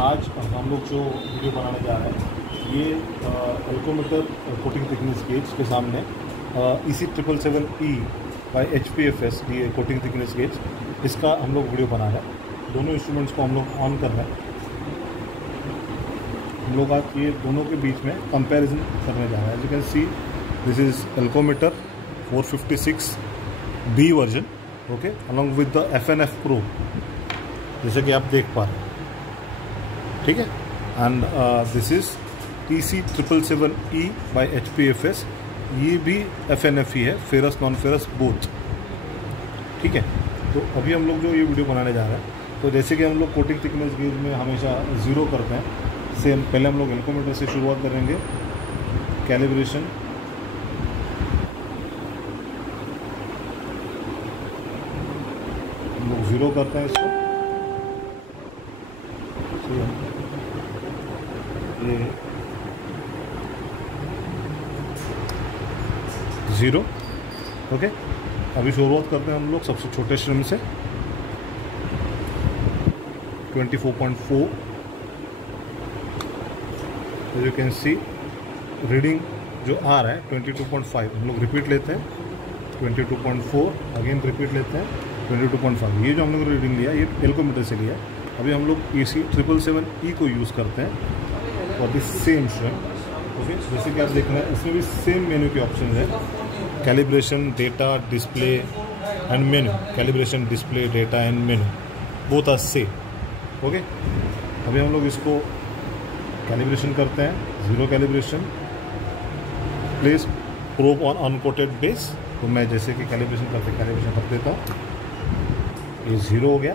आज हम लोग जो वीडियो बनाने जा रहे हैं ये एल्कोमीटर कोटिंग थिकनेस गेज के सामने EC777E बाय HPFS ये कोटिंग थिकनेस गेज, इसका हम लोग वीडियो बना रहे हैं। दोनों इंस्ट्रूमेंट्स को हम लोग ऑन कर रहे हैं। हम लोग आज ये दोनों के बीच में कंपैरिजन करने जा रहे हैं। As you can see this is Elcometer 456B version, okay, along with the FNF Pro, जैसे कि आप देख पा रहे हैं, ठीक है। And this is EC777E by HPFS, ये भी FNF ही है, फेरस नॉन फेरस बोथ, ठीक है। तो अभी हम लोग जो ये वीडियो बनाने जा रहे हैं, तो जैसे कि हम लोग कोटिंग थिकनेस गेज में हमेशा ज़ीरो करते हैं, सेम पहले हम लोग एल्कोमीटर से शुरुआत करेंगे। कैलिब्रेशन, हम लोग ज़ीरो करते हैं इसको, ये ज़ीरो, ओके। अभी शुरुआत करते हैं हम लोग सबसे छोटे श्रिम से, 24.4। यू कैन सी रीडिंग जो आ रहा है 22.5। हम लोग रिपीट लेते हैं 22.4, अगेन रिपीट लेते हैं 22.5। ये जो हम लोग रीडिंग लिया ये एल्कोमीटर से लिया। अभी हम लोग EC777E को यूज़ करते हैं और दिस सेम श्रिम, ओके। जैसे कि आप देख रहे हैं इसमें भी सेम मेन्यू के ऑप्शन है, calibration, data, display and menu. Calibration, display, data and menu both are same, okay. अभी हम लोग इसको कैलिब्रेशन करते हैं, zero calibration, place probe on uncoated base. तो मैं जैसे कि कैलिब्रेशन कर देता हूँ, ये ज़ीरो हो गया,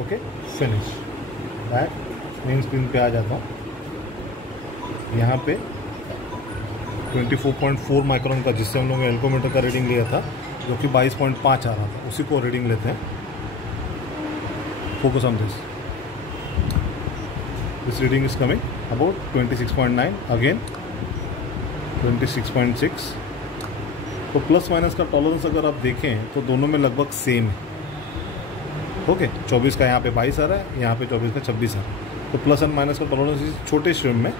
okay, finish. Back main screen पे आ जाता हूँ। यहाँ पे 24.4 माइक्रोन का, जिससे हम लोगों ने एल्कोमीटर का रीडिंग लिया था, जो कि 22.5 आ रहा था, उसी को रीडिंग लेते हैं। Focus on this reading is coming about 26.9, again 26.6। तो प्लस माइनस का टॉलरेंस अगर आप देखें तो दोनों में लगभग सेम है, ओके। 24 का यहाँ पे 22 आ रहा है, यहाँ पे 24 का 26 आ रहा है। तो प्लस एंड माइनस का टॉलरेंस इस छोटे श्रिम में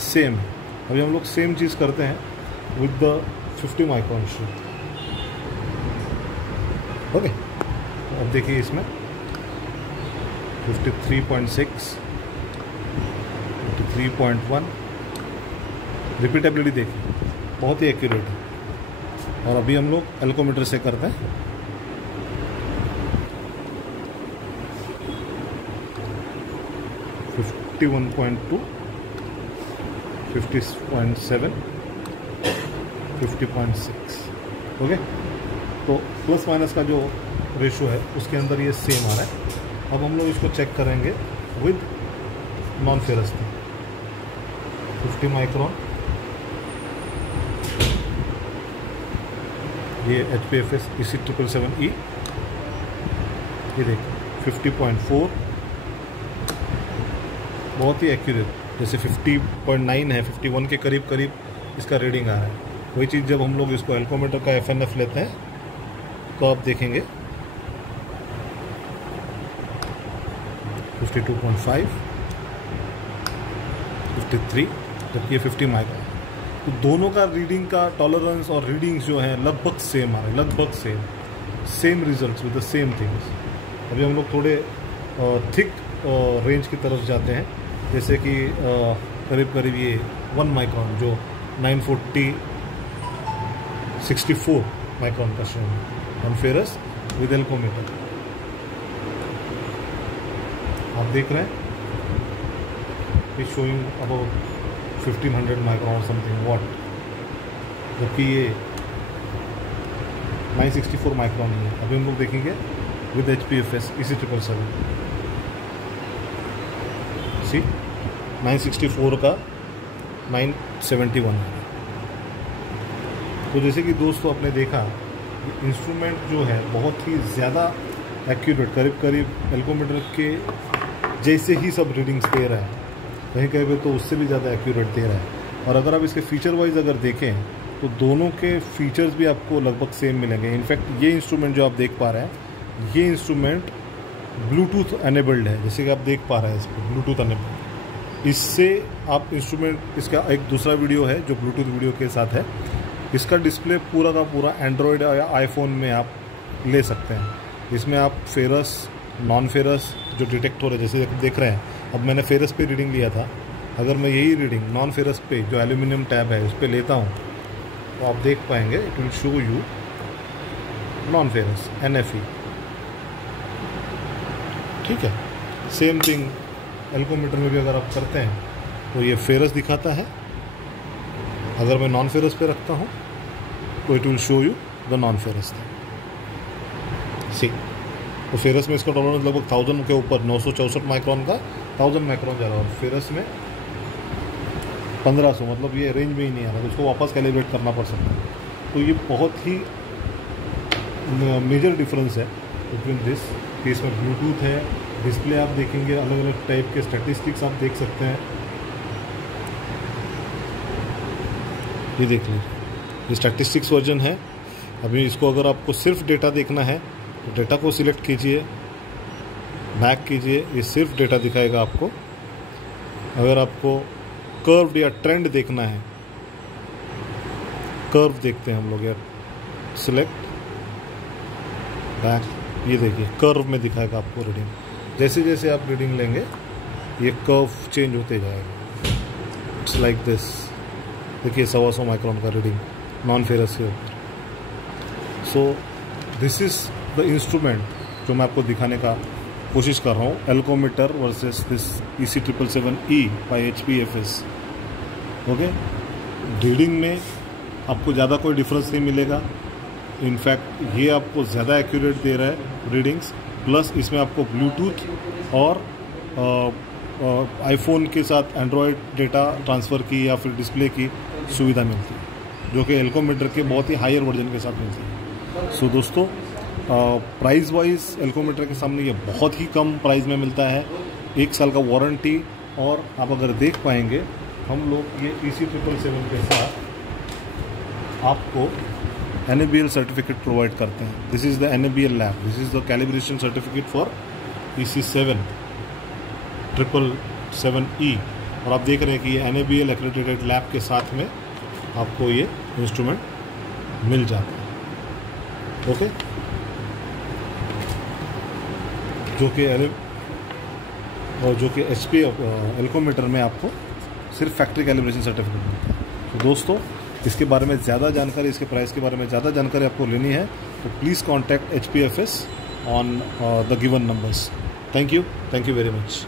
सेम है। अभी हम लोग सेम चीज़ करते हैं with the 50 micron shrimp, okay. अब देखिए इसमें 53.6, 53.1, रिपीटेबिलिटी देखिए बहुत ही एक्यूरेट है। और अभी हम लोग एल्कोमीटर से करते हैं, $51.2, 50.7, 50.6, ओके। तो प्लस माइनस का जो रेशो है उसके अंदर ये सेम आ रहा है। अब हम लोग इसको चेक करेंगे विद नॉन फेरस, 50 माइक्रोन, ये HPFS EC777E, ये देखिए 50.4, बहुत ही एक्यूरेट। जैसे 50.9 है, 51 के करीब करीब इसका रीडिंग आ रहा है। वही चीज़ जब हम लोग इसको एल्कोमीटर का FNF लेते हैं तो आप देखेंगे 52.5, 53, जबकि ये 50 माइक्रोन। तो दोनों का रीडिंग का टॉलरेंस और रीडिंग्स जो है लगभग सेम आ रहे हैं, लगभग same results with the same things. अभी हम लोग थोड़े थिक रेंज की तरफ जाते हैं, जैसे कि करीब करीब ये 1 माइक्रोन जो 940 64 माइक्रोन का shrimp on ferrous with alcometer. आप देख रहे हैं is showing about 1500 micron something what, जबकि ये 964 माइक्रोन है। अभी हम लोग देखेंगे विद HPFS EC777, सी 964 का 971 है। तो जैसे कि दोस्तों आपने देखा, इंस्ट्रूमेंट जो है बहुत ही ज़्यादा एक्यूरेट, करीब करीब एल्कोमीटर के जैसे ही सब रीडिंग्स दे रहा है, कहीं कहीं पे तो उससे भी ज़्यादा एक्यूरेट दे रहा है। और अगर आप इसके फीचर वाइज अगर देखें तो दोनों के फीचर्स भी आपको लगभग सेम मिलेंगे। इनफैक्ट ये इंस्ट्रूमेंट जो आप देख पा रहे हैं, ये इंस्ट्रूमेंट ब्लूटूथ एनेबल्ड है, जैसे कि आप देख पा रहे हैं इस पर ब्लूटूथ एनेबल्ड। इससे आप इंस्ट्रूमेंट, इसका एक दूसरा वीडियो है जो ब्लूटूथ वीडियो के साथ है। इसका डिस्प्ले पूरा का पूरा एंड्रॉयड या आईफोन में आप ले सकते हैं। इसमें आप फेरस, नॉन फेरस जो डिटेक्ट हो रहे हैं, जैसे देख रहे हैं, अब मैंने फेरस पे रीडिंग लिया था, अगर मैं यही रीडिंग नॉन फेरस पे जो एल्यूमिनियम टैब है उस पर लेता हूँ तो आप देख पाएंगे it will show you non ferrous NFE। ठीक है, सेम थिंग एल्कोमीटर में भी अगर आप करते हैं तो ये फेरस दिखाता है। अगर मैं नॉन फेरस पे रखता हूँ तो it will show you the non ferrous C. तो फेरस में इसका टॉलरेंस लगभग 1000 के ऊपर 964 माइक्रोन का 1000 माइक्रोन जा रहा है, और फेरस में 1500, मतलब ये रेंज में ही नहीं आ रहा, तो उसको वापस कैलिब्रेट करना पड़ सकता है। तो ये बहुत ही मेजर डिफरेंस है बिटवीन दिस कि इसमें ब्लूटूथ है। डिस्प्ले आप देखेंगे, अलग अलग टाइप के स्टैटिस्टिक्स आप देख सकते हैं। ये देख लीजिए, ये स्टैटिस्टिक्स वर्जन है। अभी इसको अगर आपको सिर्फ डेटा देखना है तो डेटा को सिलेक्ट कीजिए, बैक कीजिए, ये सिर्फ डेटा दिखाएगा आपको। अगर आपको कर्व या ट्रेंड देखना है, कर्व देखते हैं हम लोग यार, सिलेक्ट बैक, ये देखिए कर्व में दिखाएगा आपको रीडिंग। जैसे जैसे आप रीडिंग लेंगे ये कर्व चेंज होते जाएगा। इट्स लाइक दिस, देखिए 125 माइक्रोन का रीडिंग नॉन फेरस के ऊपर। So this is the instrument जो मैं आपको दिखाने का कोशिश कर रहा हूँ, Elcometer versus this EC777E by HPFS। Okay, reading में आपको ज़्यादा कोई डिफरेंस नहीं मिलेगा। इनफैक्ट ये आपको ज़्यादा एक्यूरेट दे रहा है रीडिंग्स, प्लस इसमें आपको ब्लूटूथ और आईफोन के साथ एंड्रॉयड डेटा ट्रांसफ़र की या फिर डिस्प्ले की सुविधा मिलती है, जो कि एल्कोमीटर के बहुत ही हायर वर्जन के साथ मिलती है। सो दोस्तों, प्राइस वाइज एल्कोमीटर के सामने ये बहुत ही कम प्राइस में मिलता है, 1 साल का वारंटी, और आप अगर देख पाएंगे हम लोग ये EC777 के साथ आपको NABL सर्टिफिकेट प्रोवाइड करते हैं। This is the NABL lab, this is the calibration certificate for EC777E। और आप देख रहे हैं कि ये NABL एक्रेडिटेड लैब के साथ में आपको ये इंस्ट्रूमेंट मिल जाता है। ओके, जो कि HP एल्कोमीटर में आपको सिर्फ फैक्ट्री कैलिब्रेशन सर्टिफिकेट मिलता है। तो दोस्तों, इसके बारे में ज़्यादा जानकारी, इसके प्राइस के बारे में ज़्यादा जानकारी आपको लेनी है तो please contact HPFS on the given numbers. Thank you very much.